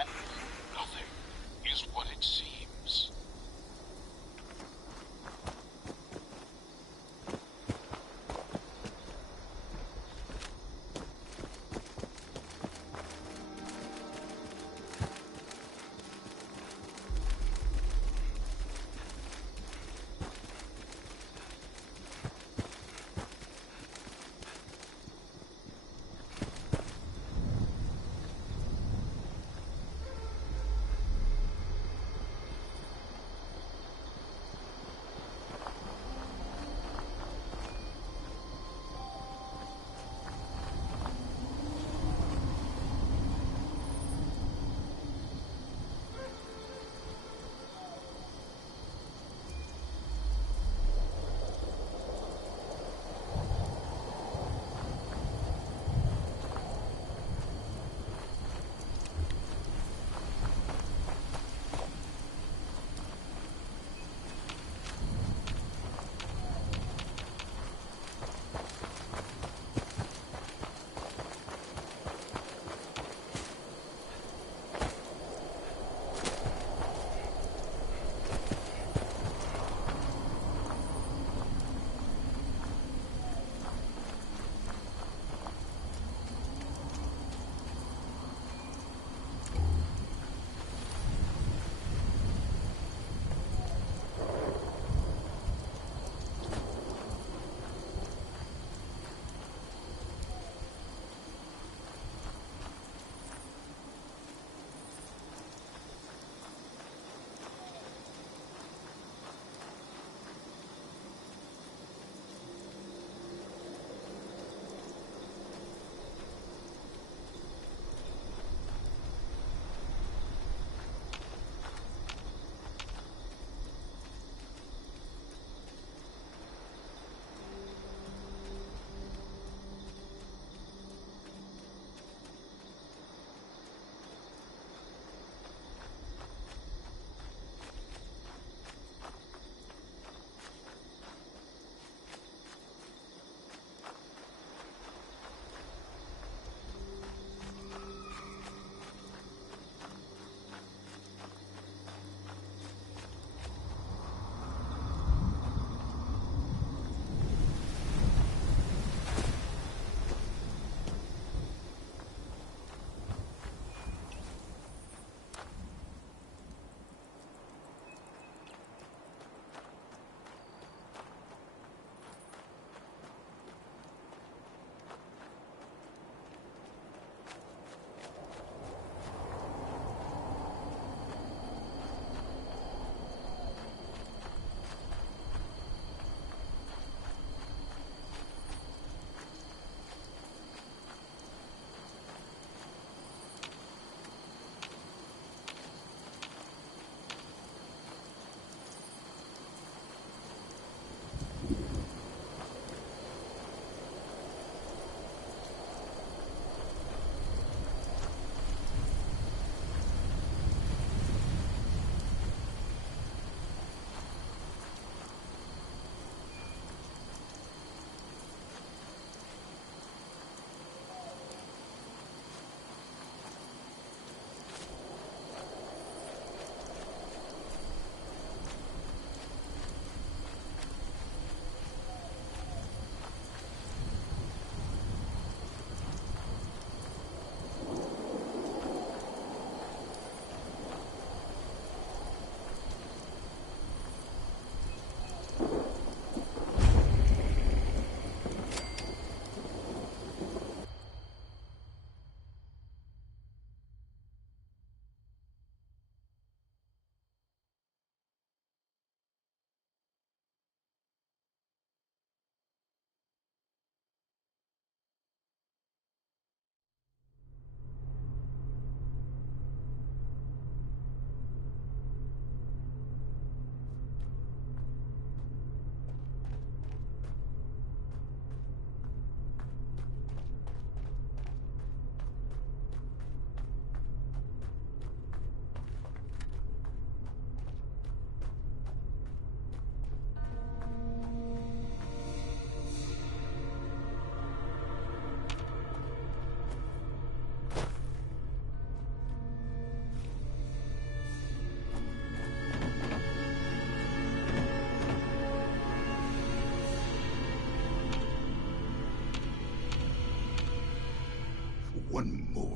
And nothing is what it seems.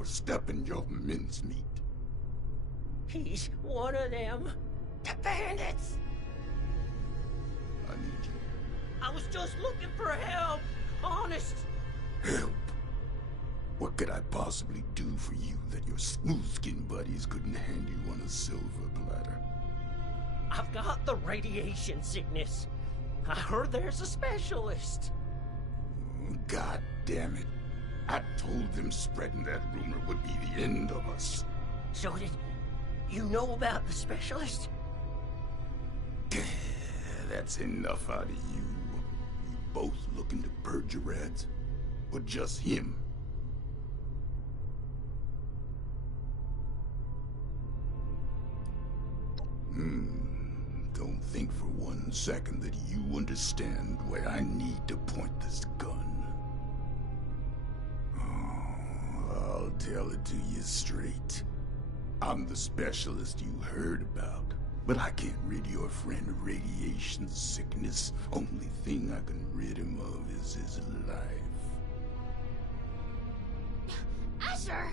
overstepping your mincemeat. He's one of them. The bandits! I need you. I was just looking for help. Honest. Help? What could I possibly do for you that your smooth-skinned buddies couldn't hand you on a silver platter? I've got the radiation sickness. I heard there's a specialist. God damn it. I told them spreading that rumor would be the end of us. So did you know about the specialist? That's enough out of you. You both looking to purge your rats? Or just him? Don't think for 1 second that you understand where I need to point this gun. Oh, I'll tell it to you straight. I'm the specialist you heard about, but I can't rid your friend of radiation sickness. Only thing I can rid him of is his life. Asher!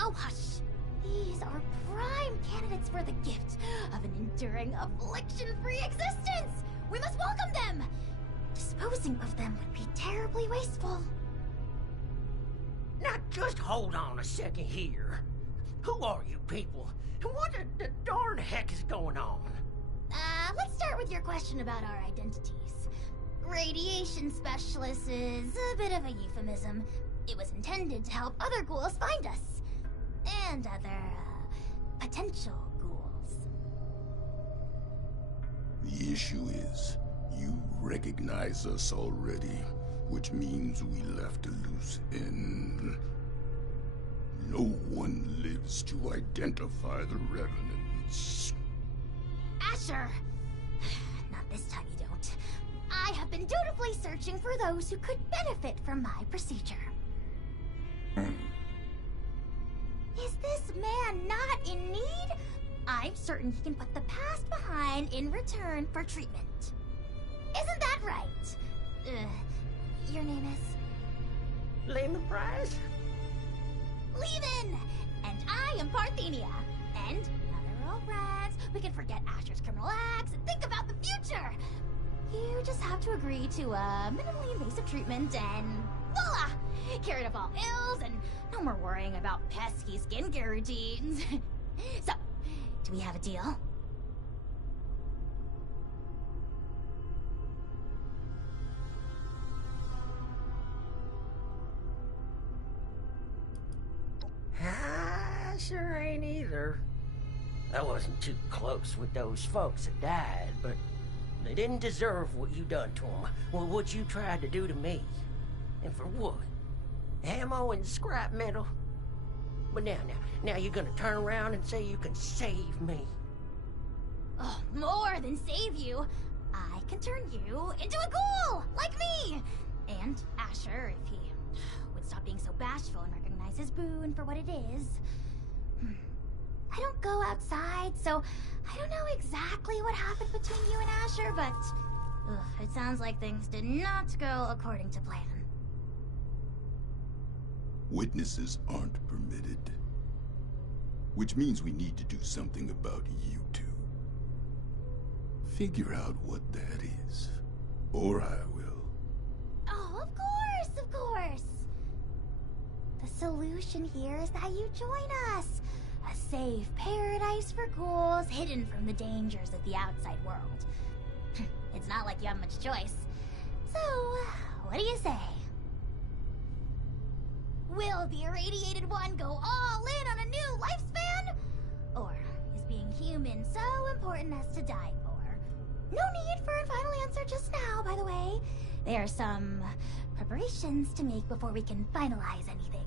Oh, hush. These are prime candidates for the gift of an enduring affliction-free existence! We must welcome them! Disposing of them would be terribly wasteful. Now just hold on a second here. Who are you people? And what the darn heck is going on? Let's start with your question about our identities. Radiation specialist is a bit of a euphemism. It was intended to help other ghouls find us. And other, potential ghouls. The issue is, you recognize us already, which means we left a loose end. No one lives to identify the revenants. Asher! Not this time you don't. I have been dutifully searching for those who could benefit from my procedure. Is this man not in need? I'm certain he can put the past behind in return for treatment. Isn't that right? Your name is? Lehman Price? Lehman! And I am Parthenia. And now that we're all friends, we can forget Asher's criminal acts and think about the future. You just have to agree to minimally invasive treatment and voila! Cured of all ills and no more worrying about pesky skincare routines. So, do we have a deal? Sure ain't either. I wasn't too close with those folks that died, but they didn't deserve what you done to them. Well, what you tried to do to me. And for what? Ammo and scrap metal? But now you're gonna turn around and say you can save me. Oh, more than save you. I can turn you into a ghoul, like me! And Asher, if he would stop being so bashful and recognize his boon for what it is. I don't go outside, so I don't know exactly what happened between you and Asher, but it sounds like things did not go according to plan. Witnesses aren't permitted. Which means we need to do something about you two. Figure out what that is. Or I will. Oh, of course, of course. The solution here is that you join us. A safe paradise for ghouls hidden from the dangers of the outside world. It's not like you have much choice. So, what do you say? Will the irradiated one go all in on a new lifespan? Or is being human so important as to die for? No need for a final answer just now, by the way. There are some preparations to make before we can finalize anything.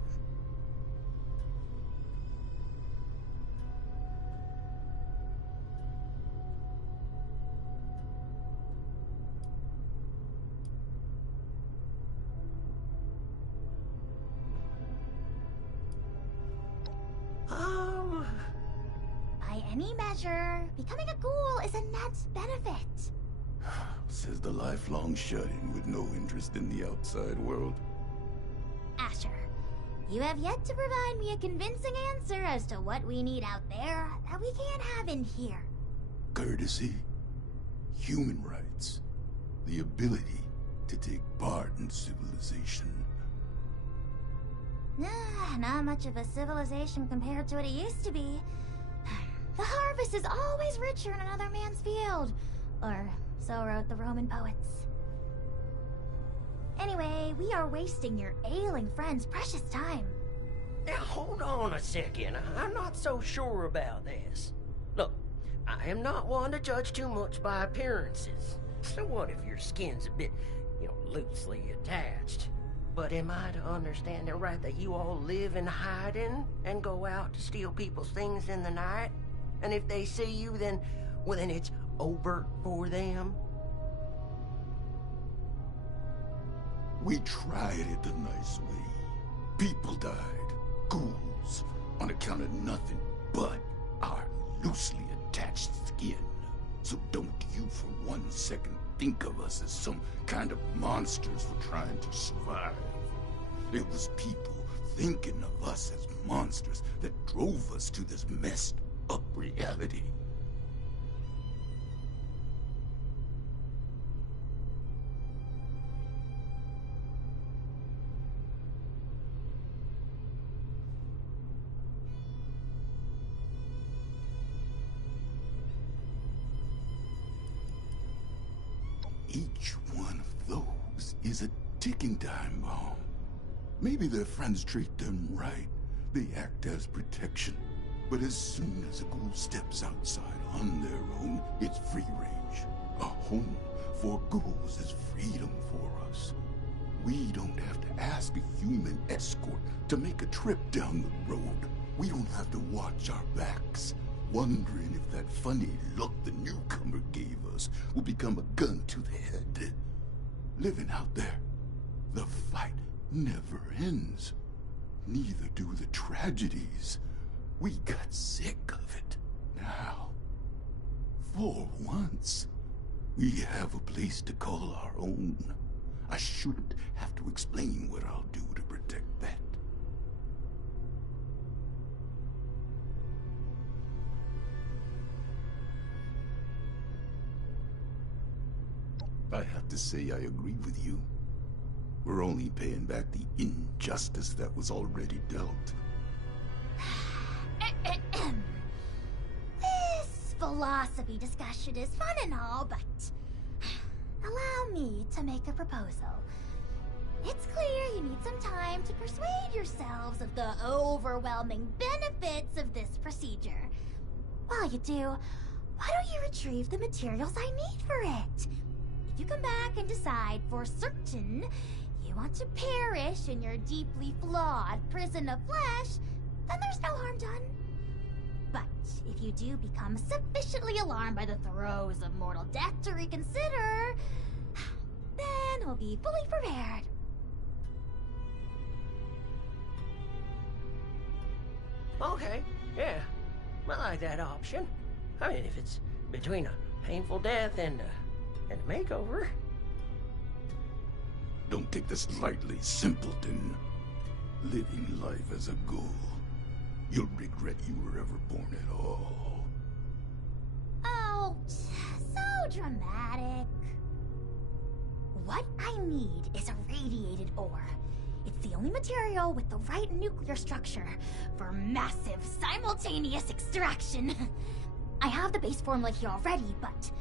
By any measure, becoming a ghoul is a net benefit. says the lifelong shut-in with no interest in the outside world. Asher, you have yet to provide me a convincing answer as to what we need out there that we can't have in here. Courtesy, human rights, the ability to take part in civilization. Not much of a civilization compared to what it used to be. The harvest is always richer in another man's field. Or so wrote the Roman poets. Anyway, we are wasting your ailing friend's precious time. Now, hold on a second. I'm not so sure about this. Look, I am not one to judge too much by appearances. So what if your skin's a bit, loosely attached? But am I to understand it right that you all live in hiding and go out to steal people's things in the night? And if they see you, then it's over for them? We tried it the nice way. People died, ghouls, on account of nothing but our loosely attached skin. So don't you for 1 second think of us as some kind of monsters for trying to survive. It was people thinking of us as monsters that drove us to this messed up reality. Each one of those is a ticking time bomb. Maybe their friends treat them right. They act as protection. But as soon as a ghoul steps outside on their own, it's free range. A home for ghouls is freedom for us. We don't have to ask a human escort to make a trip down the road. We don't have to watch our backs, wondering if that funny look the newcomer gave us will become a gun to the head. Living out there, the fight never ends. Neither do the tragedies. We got sick of it. Now, for once, we have a place to call our own. I shouldn't have to explain what I'll do to protect that. I have to say I agree with you. We're only paying back the injustice that was already dealt. This philosophy discussion is fun and all, but allow me to make a proposal. It's clear you need some time to persuade yourselves of the overwhelming benefits of this procedure. While you do, why don't you retrieve the materials I need for it? If you come back and decide for certain you want to perish in your deeply flawed prison of flesh, then there's no harm done. But if you do become sufficiently alarmed by the throes of mortal death to reconsider, then we'll be fully prepared. Okay, yeah. I like that option. I mean, if it's between a painful death and a makeover. Don't take this lightly, simpleton. Living life as a ghoul. You'll regret you were ever born at all. Oh, so dramatic. What I need is a radiated ore. It's the only material with the right nuclear structure for massive simultaneous extraction. I have the base formula here already, but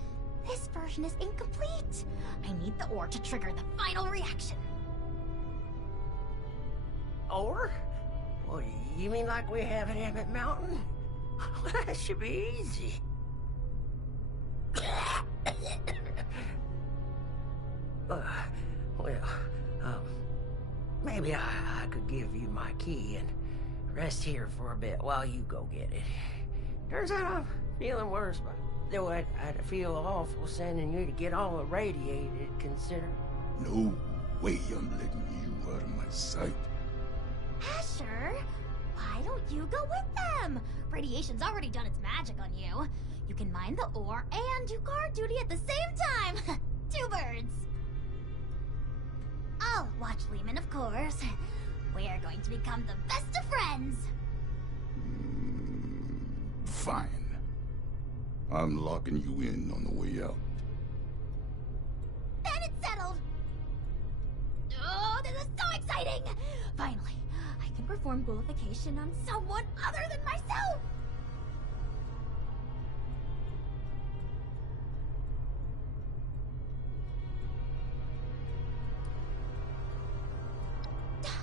this version is incomplete. I need the ore to trigger the final reaction. Or? What, you mean like we have at Emmett Mountain? That should be easy. Maybe I could give you my key and rest here for a bit while you go get it. Turns out I'm feeling worse, but though I'd feel awful sending you to get all irradiated, consider. No way I'm letting you out of my sight. Asher, why don't you go with them? Radiation's already done its magic on you. You can mine the ore and do guard duty at the same time. Two birds. I'll watch Lehman, of course. We are going to become the best of friends. Fine. I'm locking you in on the way out. Then it's settled. Oh, this is so exciting! Finally, I can perform ghoulification on someone other than myself!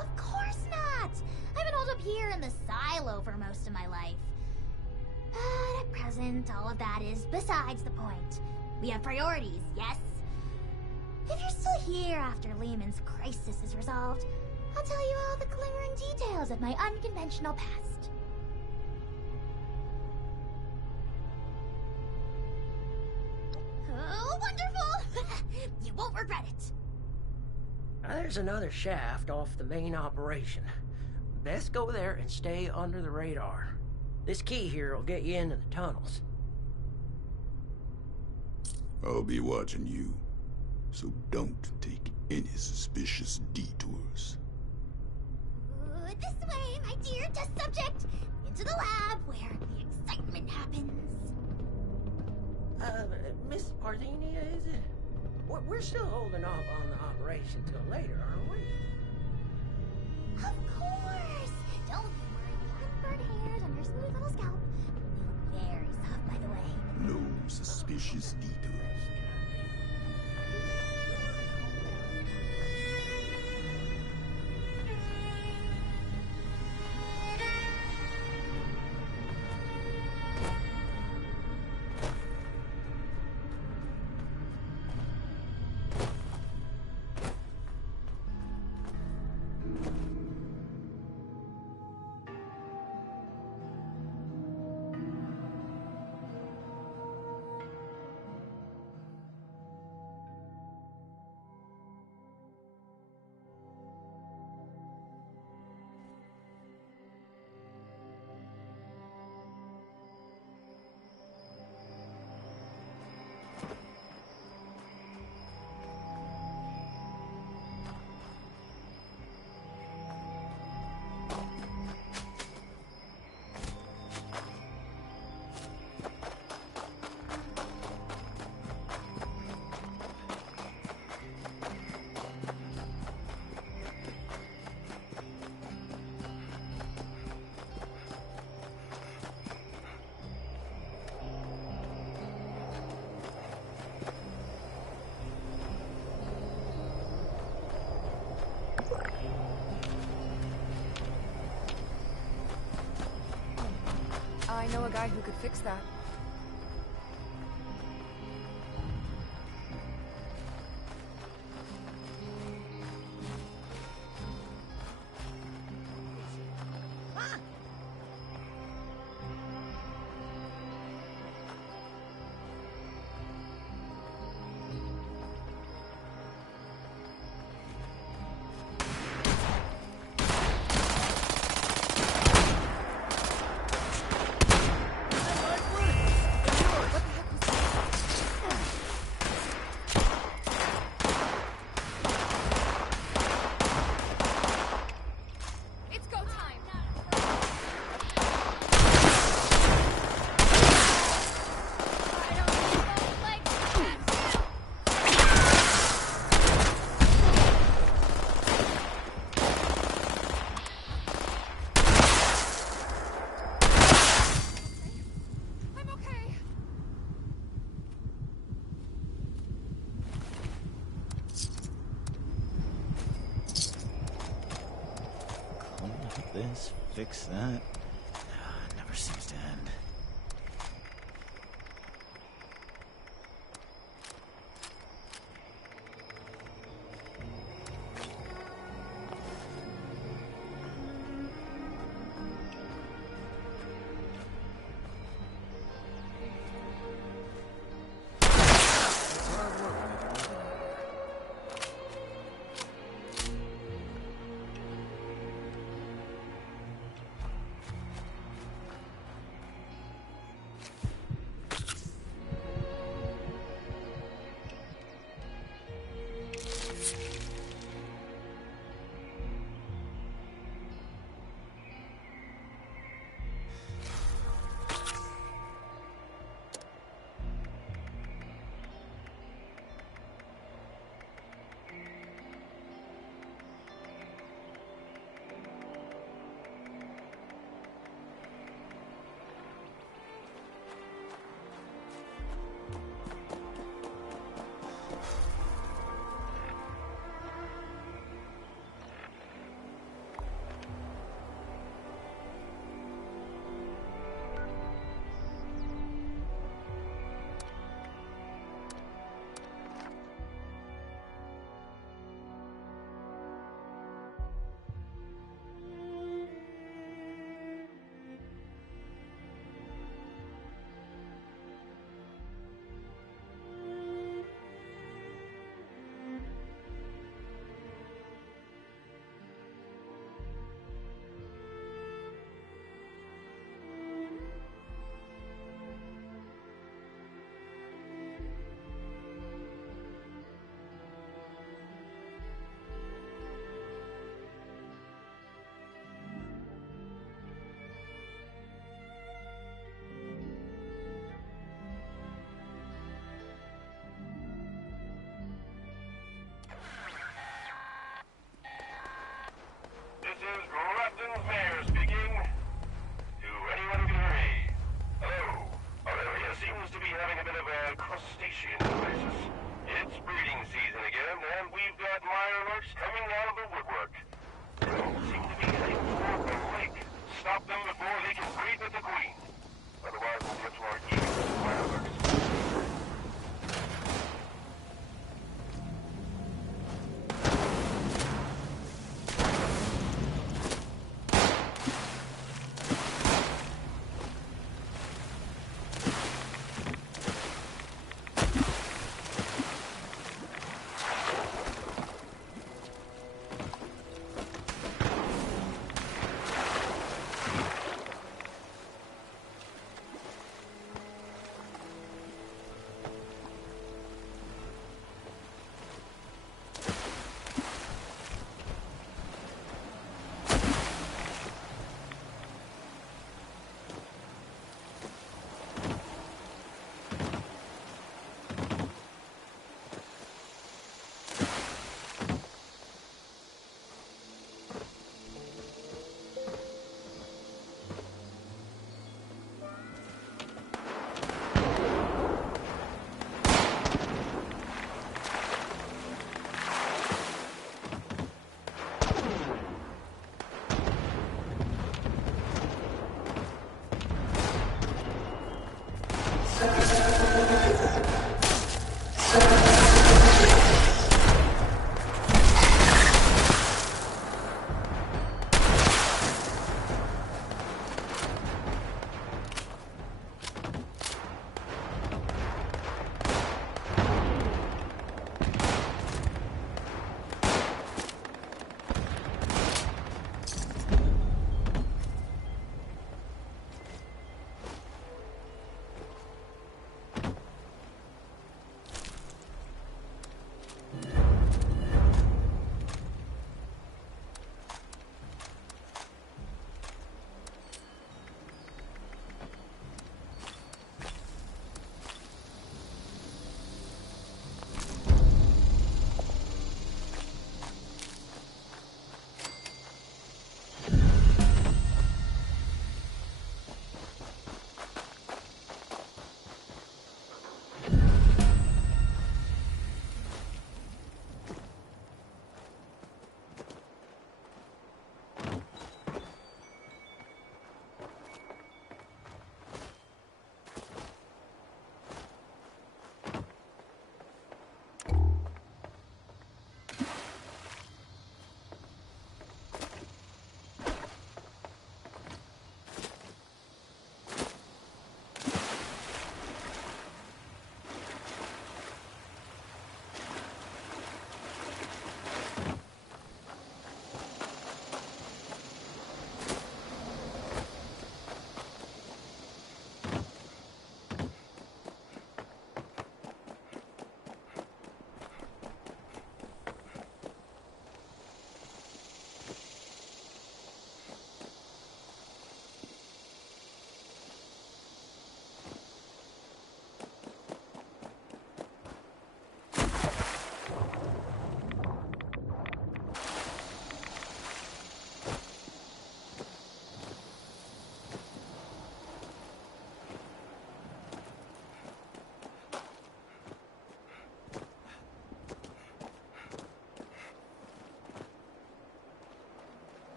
Of course not! I've been holed up here in the silo for most of my life. But at present, all of that is besides the point. We have priorities, yes? If you're still here after Lehman's crisis is resolved, I'll tell you all the glimmering details of my unconventional past. Oh, wonderful! You won't regret it. There's another shaft off the main operation. Best go there and stay under the radar. This key here will get you into the tunnels. I'll be watching you, so don't take any suspicious detours. This way, my dear test subject! Into the lab where the excitement happens. Miss Parthenia, is it? We're still holding off on the operation till later, aren't we? Of course! Don't you worry, unburned hairs on your smooth little scalp. They look very soft, by the way. No suspicious detours. I know a guy who could fix that. This, fix that. Never seems to end. station.